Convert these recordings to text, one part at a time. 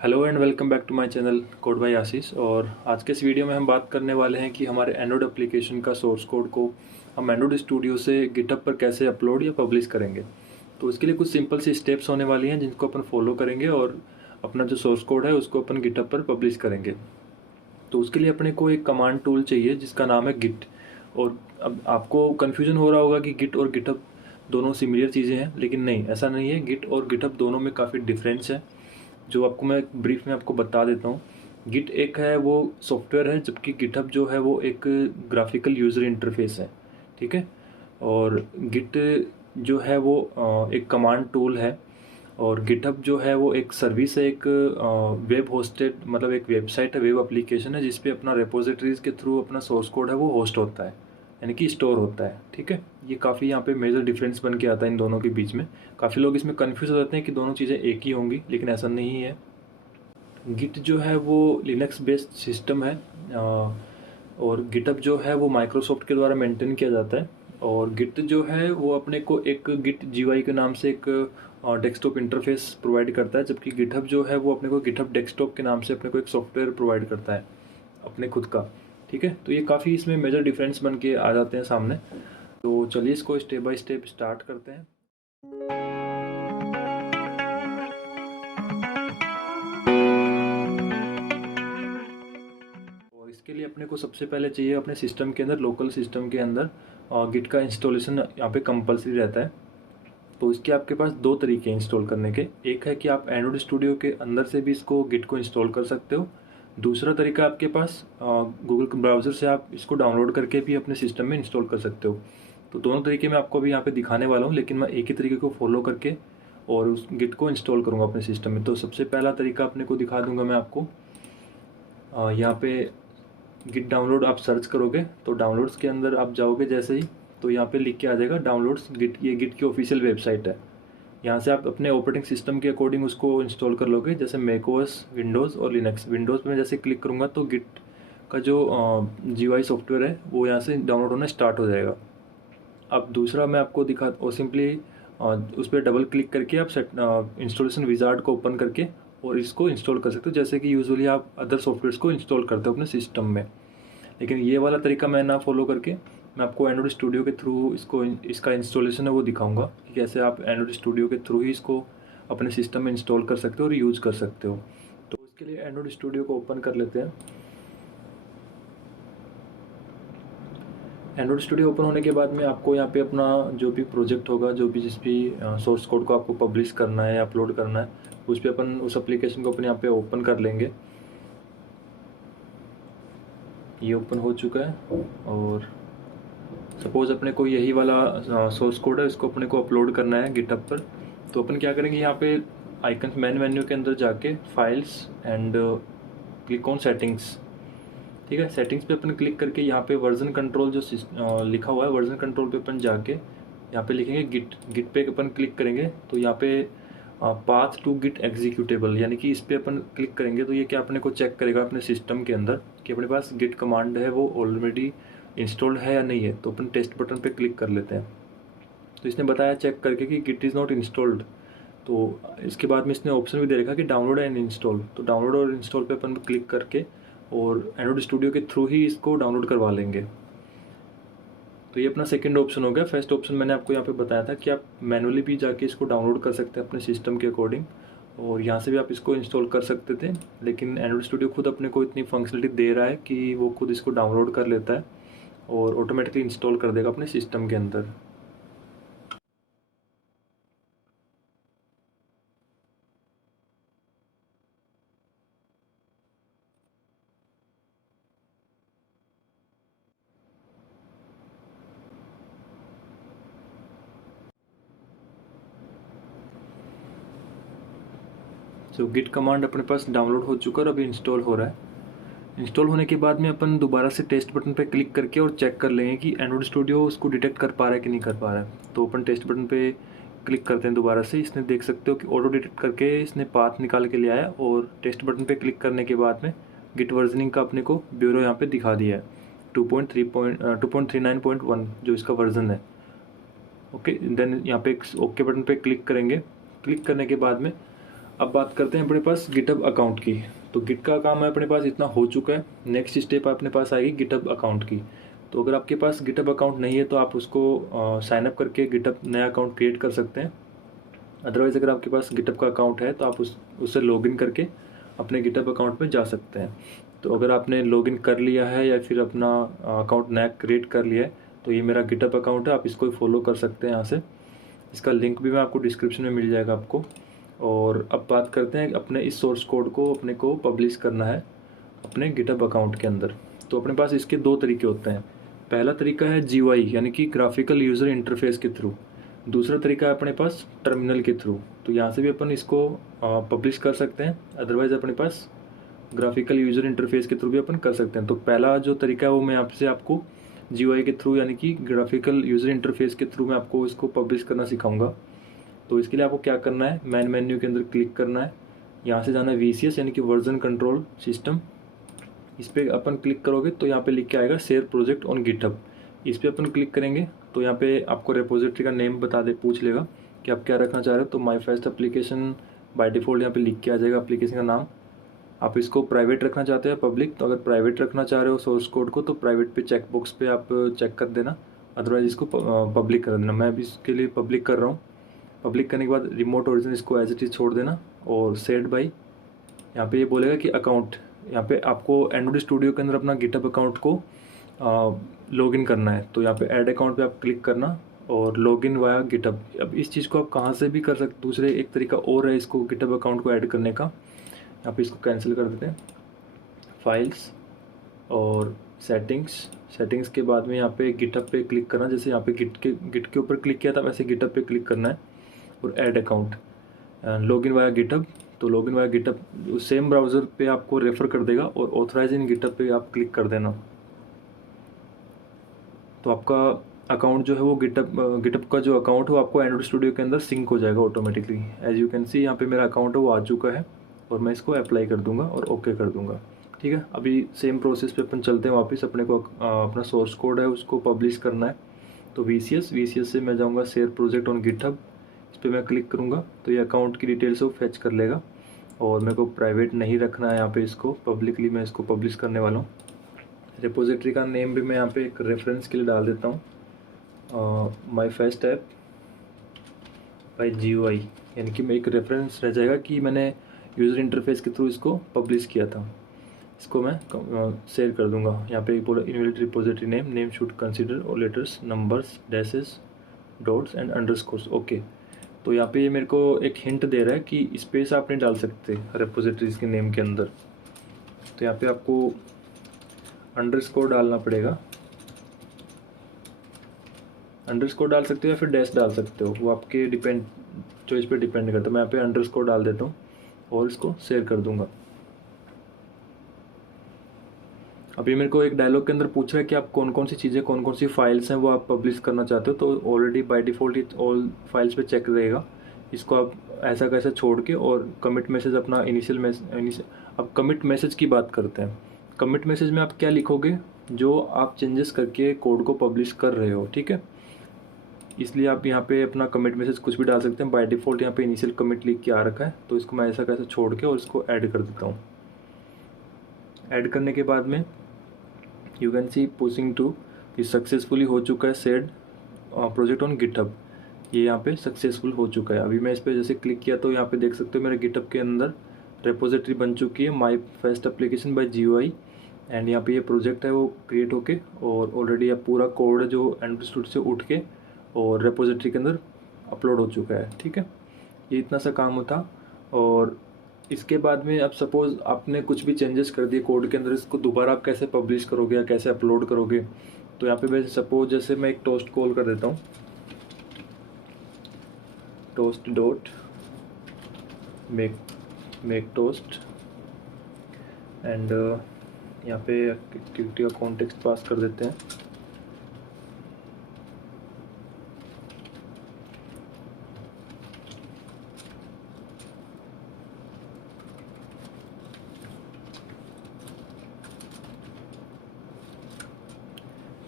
Hello and welcome back to my channel code by Ashish. और आज के इस वीडियो में हम बात करने वाले हैं कि हमारे एंड्रॉयड एप्लीकेशन का सोर्स कोड को हम एंड्रॉयड स्टूडियो से गिटहब पर कैसे अपलोड या पब्लिश करेंगे। तो इसके लिए कुछ सिंपल सी स्टेप्स होने वाली हैं जिनको अपन फॉलो करेंगे और अपना जो सोर्स कोड है उसको अपन गिटहब पर पब्लिश करेंगे। तो उसके लिए अपने को एक कमांड टूल चाहिए जिसका नाम है गिट। और अब आपको कन्फ्यूजन हो रहा होगा कि गिट और गिटहब दोनों सिमिलर चीज़ें हैं, लेकिन नहीं, ऐसा नहीं है। गिट और गिटहब दोनों में काफ़ी डिफरेंस है जो आपको मैं ब्रीफ में आपको बता देता हूँ। गिट एक है वो सॉफ्टवेयर है, जबकि गिटहब जो है वो एक ग्राफिकल यूज़र इंटरफेस है। ठीक है। और गिट जो है वो एक कमांड टूल है, और गिटहब जो है वो एक सर्विस है, एक वेब होस्टेड मतलब एक वेबसाइट है, वेब एप्लीकेशन है जिसपे अपना रेपोजिटरीज के थ्रू अपना सोर्स कोड है वो होस्ट होता है, यानी कि स्टोर होता है। ठीक है। ये काफ़ी यहाँ पे मेजर डिफरेंस बन के आता है इन दोनों के बीच में। काफ़ी लोग इसमें कंफ्यूज हो जाते हैं कि दोनों चीज़ें एक ही होंगी, लेकिन ऐसा नहीं है। गिट जो है वो लिनक्स बेस्ड सिस्टम है, और गिटहब जो है वो माइक्रोसॉफ्ट के द्वारा मेंटेन किया जाता है। और गिट जो है वो अपने को एक गिट जीयूआई के नाम से एक डेस्कटॉप इंटरफेस प्रोवाइड करता है, जबकि गिटहब जो है वो अपने को गिटहब डेस्कटॉप के नाम से अपने को एक सॉफ्टवेयर प्रोवाइड करता है अपने खुद का। ठीक है। तो ये काफ़ी इसमें मेजर डिफरेंस बन के आ जाते हैं सामने। तो चलिए इसको स्टेप बाय स्टेप स्टार्ट करते हैं। और इसके लिए अपने को सबसे पहले चाहिए अपने सिस्टम के अंदर, लोकल सिस्टम के अंदर गिट का इंस्टॉलेशन यहाँ पे कंपलसरी रहता है। तो इसके आपके पास दो तरीके हैं इंस्टॉल करने के। एक है कि आप एंड्रॉयड स्टूडियो के अंदर से भी इसको गिट को इंस्टॉल कर सकते हो। दूसरा तरीका आपके पास गूगल ब्राउज़र से आप इसको डाउनलोड करके भी अपने सिस्टम में इंस्टॉल कर सकते हो। तो दोनों तरीके मैं आपको अभी यहाँ पे दिखाने वाला हूँ, लेकिन मैं एक ही तरीके को फॉलो करके और उस गिट को इंस्टॉल करूँगा अपने सिस्टम में। तो सबसे पहला तरीका अपने को दिखा दूँगा मैं आपको। यहाँ पे गिट डाउनलोड आप सर्च करोगे तो डाउनलोड्स के अंदर आप जाओगे जैसे ही, तो यहाँ पे लिख के आ जाएगा डाउनलोड्स गिट। ये गिट की ऑफिशियल वेबसाइट है। यहाँ से आप अपने ऑपरेटिंग सिस्टम के अकॉर्डिंग उसको इंस्टॉल कर लोगे, जैसे मैकओएस, विंडोज़ और लिनक्स। विंडोज़ में जैसे क्लिक करूँगा तो गिट का जो जीयूआई सॉफ्टवेयर है वो यहाँ से डाउनलोड होना स्टार्ट हो जाएगा। अब दूसरा मैं आपको दिखा, और सिंपली उस पर डबल क्लिक करके आप इंस्टॉलेशन विजार्ड को ओपन करके और इसको इंस्टॉल कर सकते हो, जैसे कि यूजुअली आप अदर सॉफ्टवेयर्स को इंस्टॉल करते हो अपने सिस्टम में। लेकिन ये वाला तरीका मैं ना फॉलो करके मैं आपको एंड्रॉयड स्टूडियो के थ्रू इसका इंस्टॉलेशन है वो दिखाऊंगा कि कैसे आप एंड्रॉयड स्टूडियो के थ्रू ही इसको अपने सिस्टम में इंस्टॉल कर सकते हो और यूज़ कर सकते हो। तो इसके लिए एंड्रॉयड स्टूडियो को ओपन कर लेते हैं। एंड्रॉयड स्टूडियो ओपन होने के बाद में आपको यहाँ पे अपना जो भी प्रोजेक्ट होगा, जो भी जिस भी सोर्स कोड को आपको पब्लिश करना है, अपलोड करना है, उस पर अपन उस एप्लीकेशन को अपने यहाँ पे ओपन कर लेंगे। ये ओपन हो चुका है। और सपोज़ अपने को यही वाला सोर्स कोड है, इसको अपने को अपलोड करना है गिटहब पर। तो अपन क्या करेंगे, यहाँ पे आइकन मेन मेन्यू के अंदर जाके files and click on settings. ठीक है। सेटिंग्स पे अपन क्लिक करके यहाँ पे वर्जन कंट्रोल जो लिखा हुआ है, वर्जन कंट्रोल पे अपन जाके यहाँ पे लिखेंगे गिट। गिट पे अपन क्लिक करेंगे तो यहाँ पे पाथ टू गिट एग्जीक्यूटेबल, यानी कि इस पे अपन क्लिक करेंगे तो ये क्या अपने को चेक करेगा अपने सिस्टम के अंदर कि अपने पास गिट कमांड है वो ऑलरेडी इंस्टॉल्ड है या नहीं है। तो अपन टेस्ट बटन पे क्लिक कर लेते हैं। तो इसने बताया चेक करके कि गिट इज़ नॉट इंस्टॉल्ड। तो इसके बाद में इसने ऑप्शन भी दे रखा कि डाउनलोड एंड इंस्टॉल। तो डाउनलोड और इंस्टॉल पे अपन क्लिक करके और एंड्रॉयड स्टूडियो के थ्रू ही इसको डाउनलोड करवा लेंगे। तो ये अपना सेकंड ऑप्शन हो गया। फर्स्ट ऑप्शन मैंने आपको यहाँ पे बताया था कि आप मैनुअली भी जाके इसको डाउनलोड कर सकते हैं अपने सिस्टम के अकॉर्डिंग, और यहाँ से भी आप इसको इंस्टॉल कर सकते थे। लेकिन एंड्रॉयड स्टूडियो खुद अपने को इतनी फंक्शनलिटी दे रहा है कि वो खुद इसको डाउनलोड कर लेता है और ऑटोमेटिकली इंस्टॉल कर देगा अपने सिस्टम के अंदर। तो गिट कमांड अपने पास डाउनलोड हो चुका और अभी इंस्टॉल हो रहा है। इंस्टॉल होने के बाद में अपन दोबारा से टेस्ट बटन पे क्लिक करके और चेक कर लेंगे कि एंड्रॉयड स्टूडियो उसको डिटेक्ट कर पा रहा है कि नहीं कर पा रहा है। तो अपन टेस्ट बटन पे क्लिक करते हैं दोबारा से। इसने देख सकते हो कि ऑटो डिटेक्ट करके इसने पाथ निकाल के ले आया, और टेस्ट बटन पे क्लिक करने के बाद में गिट वर्जनिंग का अपने को ब्यूरो यहाँ पे दिखा दिया है 2.39.1 जो इसका वर्जन है। ओके, देन यहाँ पे ओके बटन पे क्लिक करेंगे। क्लिक करने के बाद में अब बात करते हैं अपने पास गिटहब अकाउंट की। तो गिट का काम है अपने पास इतना हो चुका है। नेक्स्ट स्टेप अपने पास आएगी गिटहब अकाउंट की। तो अगर आपके पास गिटहब अकाउंट नहीं है तो आप उसको साइन अप करके गिटहब नया अकाउंट क्रिएट कर सकते हैं। अदरवाइज़ अगर आपके पास गिटहब का अकाउंट है तो आप उससे लॉगिन करके अपने गिटहब अकाउंट में जा सकते हैं। तो अगर आपने लॉगिन कर लिया है या फिर अपना अकाउंट नया क्रिएट कर लिया है तो ये मेरा गिटहब अकाउंट है, आप इसको फॉलो कर सकते हैं यहाँ से। इसका लिंक भी मैं आपको डिस्क्रिप्शन में मिल जाएगा आपको। और अब बात करते हैं अपने इस सोर्स कोड को अपने को पब्लिश करना है अपने गिटहब अकाउंट के अंदर। तो अपने पास इसके दो तरीके होते हैं। पहला तरीका है GUI यानी कि ग्राफिकल यूज़र इंटरफेस के थ्रू। दूसरा तरीका है अपने पास टर्मिनल के थ्रू। तो यहाँ से भी अपन इसको पब्लिश कर सकते हैं, अदरवाइज़ अपने पास ग्राफिकल यूज़र इंटरफेस के थ्रू भी अपन कर सकते हैं। तो पहला जो तरीका है वो मैं आपसे आपको GUI के थ्रू यानी कि ग्राफिकल यूज़र इंटरफेस के थ्रू मैं आपको इसको पब्लिश करना सिखाऊंगा। तो इसके लिए आपको क्या करना है, मेन मेन्यू के अंदर क्लिक करना है, यहाँ से जाना है VCS यानी कि वर्जन कंट्रोल सिस्टम। इस पर अपन क्लिक करोगे तो यहाँ पे लिख के आएगा शेयर प्रोजेक्ट ऑन गिटहब। इस पर अपन क्लिक करेंगे तो यहाँ पे आपको रेपोजिटरी का नेम पूछ लेगा कि आप क्या रखना चाह रहे हो। तो माई फेस्ट एप्लीकेशन बाय डिफ़ॉल्ट यहाँ पे लिख के आ जाएगा एप्लीकेशन का नाम। आप इसको प्राइवेट रखना चाहते हैं पब्लिक, तो अगर प्राइवेट रखना चाह रहे हो सोर्स कोड को तो प्राइवेट पे चेक बॉक्स पे आप चेक कर देना, अदरवाइज इसको पब्लिक कर देना। मैं अभी इसके लिए पब्लिक कर रहा हूँ। पब्लिक करने के बाद रिमोट ओरिजिन इसको एज इट इज़ छोड़ देना और सेट बाई यहाँ पे ये बोलेगा कि अकाउंट, यहाँ पे आपको एंड्रॉइड स्टूडियो के अंदर अपना गिटहब अकाउंट को लॉगिन करना है। तो यहाँ पे ऐड अकाउंट पे आप क्लिक करना और लॉगिन वाया गिटहब। अब इस चीज़ को आप कहाँ से भी कर सकते, दूसरे एक तरीका और है इसको गिटहब अकाउंट को ऐड करने का। यहाँ पे इसको कैंसिल कर देते हैं, फाइल्स और सेटिंग्स के बाद में यहाँ पे गिटहब पे क्लिक करना। जैसे यहाँ पे गिट के ऊपर क्लिक किया था वैसे गिटहब पे क्लिक करना है और add account, login via GitHub. तो login via GitHub same browser पे आपको रेफ़र कर देगा और ऑथराइज इन गिटहब पे आप क्लिक कर देना। तो आपका अकाउंट जो है वो गिटहब का जो अकाउंट है वो आपको एंड्रॉइड स्टूडियो के अंदर सिंक हो जाएगा automatically. As you can see यहाँ पे मेरा अकाउंट है वो आ चुका है और मैं इसको अप्लाई कर दूंगा और ओके कर दूंगा। ठीक है, अभी सेम प्रोसेस पे अपन चलते हैं वापस। अपने को अपना सोर्स कोड है उसको पब्लिश करना है। तो VCS से मैं जाऊँगा शेयर प्रोजेक्ट ऑन गिटहब, इस पर मैं क्लिक करूँगा तो ये अकाउंट की डिटेल्स वो फैच कर लेगा। और मेरे को प्राइवेट नहीं रखना है यहाँ पे, इसको पब्लिकली मैं इसको पब्लिश करने वाला हूँ। रिपोजिटरी का नेम भी मैं यहाँ पे एक रेफरेंस के लिए डाल देता हूँ, माई फेस्ट ऐप बाय GUI, यानी कि मैं एक रेफरेंस रह जाएगा कि मैंने यूज़र इंटरफेस के थ्रू इसको पब्लिश किया था। इसको मैं शेयर कर दूंगा। यहाँ पे बोला invalid repository name should consider और letters, numbers, dashes, dots and underscores. Okay, तो यहाँ पे ये मेरे को एक हिंट दे रहा है कि स्पेस आप नहीं डाल सकते रेपोजिटरीज के नेम के अंदर। तो यहाँ पे आपको अंडरस्कोर डालना पड़ेगा। अंडरस्कोर डाल सकते हो या फिर डैश डाल सकते हो, वो आपके चॉइस पे डिपेंड करता है। मैं यहाँ पे अंडरस्कोर डाल देता हूँ और इसको शेयर कर दूंगा। अभी मेरे को एक डायलॉग के अंदर पूछ रहा है कि आप कौन कौन सी चीज़ें, कौन कौन सी फाइल्स हैं वो आप पब्लिश करना चाहते हो। तो already by default all files पे चेक रहेगा। इसको आप ऐसा कैसे छोड़ के और कमिट मैसेज अपना अब कमिट मैसेज की बात करते हैं। कमिट मैसेज में आप क्या लिखोगे, जो आप चेंजेस करके कोड को पब्लिश कर रहे हो। ठीक है, इसलिए आप यहाँ पे अपना कमिट मैसेज कुछ भी डाल सकते हैं। बाय डिफ़ॉल्ट यहाँ पे इनिशियल कमिट लिख के आ रखा है, तो इसको मैं ऐसा कैसे छोड़ के और इसको ऐड कर देता हूँ। ऐड करने के बाद में you can see pushing to, ये सक्सेसफुली हो चुका है शेयर्ड प्रोजेक्ट ऑन गिटहब। ये यहाँ पे सक्सेसफुल हो चुका है। अभी मैं इस पर जैसे क्लिक किया तो यहाँ पे देख सकते हो मेरे गिटहब के अंदर रेपोजिटरी बन चुकी है, my first application by GUI। And यहाँ पे ये प्रोजेक्ट है वो क्रिएट होके और ऑलरेडी अब पूरा कोड जो एंड्रॉइड स्टूडियो से उठ के और रेपोजिटरी के अंदर अपलोड हो चुका है। ठीक है, ये इतना सा काम होता। और इसके बाद में अब सपोज़ आपने कुछ भी चेंजेस कर दिए कोड के अंदर, इसको दोबारा आप कैसे पब्लिश करोगे या कैसे अपलोड करोगे। तो यहाँ पे मैं सपोज जैसे मैं एक टोस्ट कॉल कर देता हूँ, toast dot make toast and यहाँ पे एक्टिविटी का कॉन्टेक्स्ट पास कर देते हैं।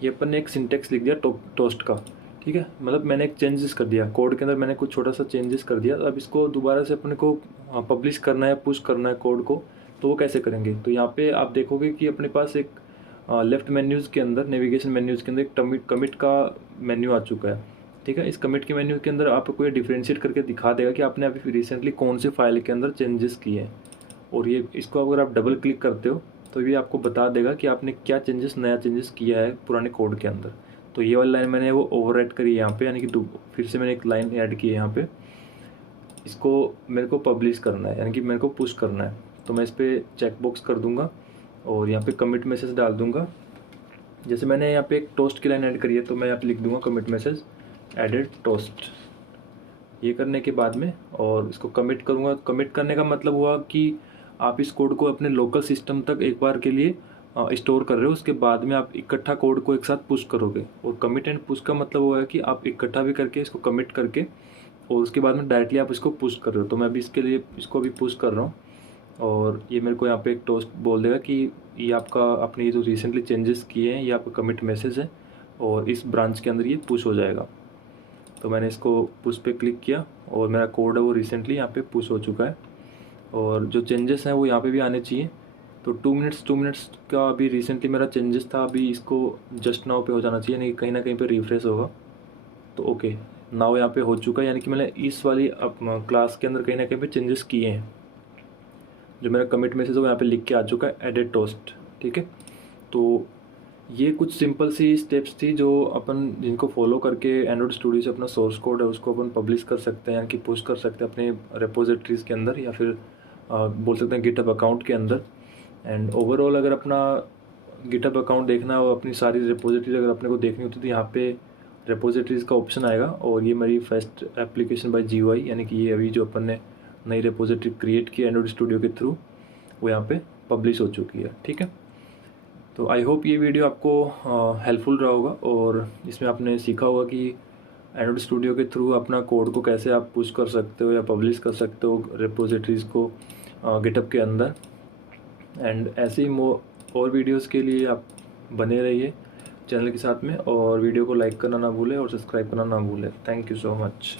ये अपन ने एक सिंटेक्स लिख दिया टोस्ट का। ठीक है, मतलब मैंने एक चेंजेस कर दिया कोड के अंदर, मैंने कुछ छोटा सा चेंजेस कर दिया। अब इसको दोबारा से अपने को पब्लिश करना है, पुश करना है कोड को, तो वो कैसे करेंगे? तो यहाँ पे आप देखोगे कि अपने पास एक लेफ्ट मेन्यूज़ के अंदर, नेविगेशन मेन्यूज़ के अंदर एक कमिट का मेन्यू आ चुका है। ठीक है, इस कमिट के मेन्यू के अंदर आपको ये डिफ्रेंशिएट करके दिखा देगा कि आपने अभी रिसेंटली कौन से फाइल के अंदर चेंजेस किए हैं। और ये इसको अगर आप डबल क्लिक करते हो तो ये आपको बता देगा कि आपने क्या चेंजेस, नया चेंजेस किया है पुराने कोड के अंदर। तो ये वाली लाइन मैंने वो ओवरराइट करी है यहाँ पे, यानी कि फिर से मैंने एक लाइन ऐड की है यहाँ पे। इसको मेरे को पब्लिश करना है, यानी कि मेरे को पुश करना है। तो मैं इस पर चेक बॉक्स कर दूंगा और यहाँ पे कमिट मैसेज डाल दूंगा। जैसे मैंने यहाँ पे एक टोस्ट की लाइन ऐड करी है, तो मैं यहाँ पे लिख दूंगा कमिट मैसेज एडेड टोस्ट। ये करने के बाद में और इसको कमिट करूँगा। कमिट करने का मतलब हुआ कि आप इस कोड को अपने लोकल सिस्टम तक एक बार के लिए स्टोर कर रहे हो, उसके बाद में आप इकट्ठा कोड को एक साथ पुश करोगे। और कमिट एंड पुश का मतलब हुआ है कि आप इकट्ठा भी करके इसको कमिट करके और उसके बाद में डायरेक्टली आप इसको पुश कर रहे हो। तो मैं अभी इसके लिए इसको अभी पुश कर रहा हूँ और ये मेरे को यहाँ पे एक टोस्ट बोल देगा कि ये आपका, आपने ये जो रिसेंटली चेंजेस किए हैं, ये आपका कमिट मैसेज है और इस ब्रांच के अंदर ये पुश हो जाएगा। तो मैंने इसको पुश पे क्लिक किया और मेरा कोड है वो रिसेंटली यहाँ पे पुश हो चुका है। और जो चेंजेस हैं वो यहाँ पे भी आने चाहिए। तो 2 मिनट्स का अभी रिसेंटली मेरा चेंजेस था, अभी इसको जस्ट नाउ पे हो जाना चाहिए, नहीं कहीं ना कहीं पे रिफ्रेश होगा। तो ओके, नाउ यहाँ पे हो चुका है, यानी कि मैंने इस वाली क्लास के अंदर कहीं ना कहीं पे चेंजेस किए हैं। जो मेरा कमिट मैसेज है वो यहाँ पे लिख के आ चुका है, एडेड टोस्ट। ठीक है, तो ये कुछ सिंपल सी स्टेप्स थी जो अपन जिनको फॉलो करके एंड्रॉइड स्टूडियो से अपना सोर्स कोड है उसको अपन पब्लिश कर सकते हैं, यानी कि पुश कर सकते हैं अपने रेपोजिटरीज़ के अंदर, या फिर बोल सकते हैं गिटहब अकाउंट के अंदर। एंड ओवरऑल अगर अपना गिटहब अकाउंट देखना हो, अपनी सारी रेपोजिटरीज अगर अपने को देखनी होती तो यहाँ पे रेपोजिटरीज़ का ऑप्शन आएगा। और ये मेरी फर्स्ट एप्लीकेशन बाय GUI, यानी कि ये अभी जो अपन ने नई रेपोजिटरी क्रिएट की एंड्रॉइड स्टूडियो के थ्रू, वो यहाँ पे पब्लिश हो चुकी है। ठीक है, तो आई होप ये वीडियो आपको हेल्पफुल रहा होगा और इसमें आपने सीखा होगा कि एंड्रॉइड स्टूडियो के थ्रू अपना कोड को कैसे आप पुश कर सकते हो या पब्लिश कर सकते हो रेपोजिटरीज़ को गिटहब के अंदर। एंड ऐसे ही और वीडियोस के लिए आप बने रहिए चैनल के साथ में, और वीडियो को लाइक करना ना भूलें और सब्सक्राइब करना ना भूलें। Thank you so much.